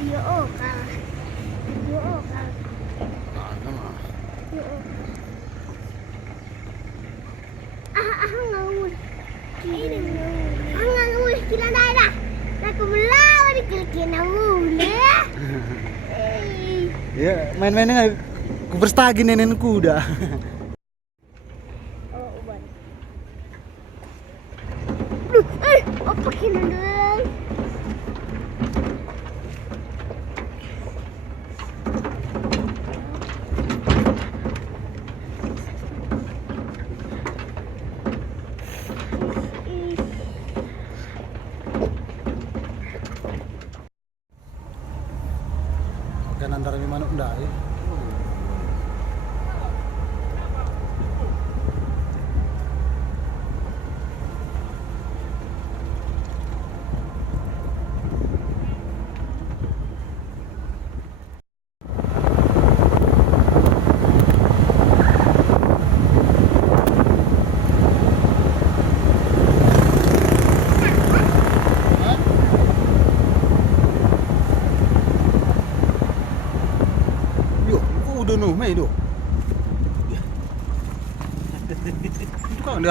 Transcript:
Video kalah. Video kalah. Ano nga. Video. Ngawul. Ini ngawul. Ngawul kila dada. Aku melawan kila ngawul. Ya, main-mainnya nggak. Ku berstagi nenek kuda. Oh, uban. Apa kina dong? Kan antara mi manuk ndai. Yo, kok udah nuh, mei do. Itu kan